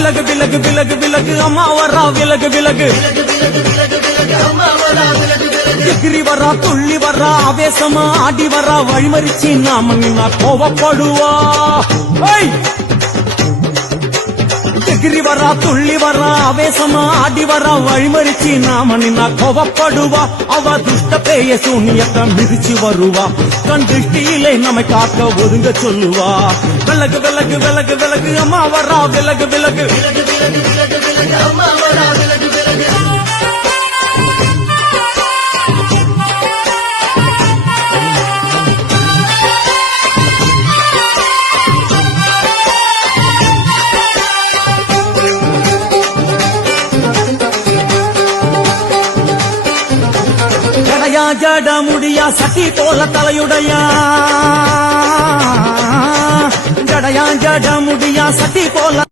விலகு விலகு விலகு விலகு அம்மா வரா விலகு விலகு எகிரி வரா துள்ளி வரா ஆவேசமா ஆடி வரா வழிமறிச்சு நாம நின்னா கோவப்படுவா எகிரி வரா துள்ளி வரா ஆவேசமா ஆடி வரா வழிமறிச்சு நாம நின்னா கோவப்படுவா அவ துஷ்ட பேய சூனியத்தை மிதிச்சு வருவா கண் திருஷ்டியிலே நம்மை காக்க ஒதுங்க சொல்லுவா விலகு விலகு விலகு விலகு அம்மா வரா விலகு விலகு அம்மா வரா விலகு விலகு ஜட முடியா சட்டி போல தலையுடையா ஜடையா ஜட முடியா சட்டி போல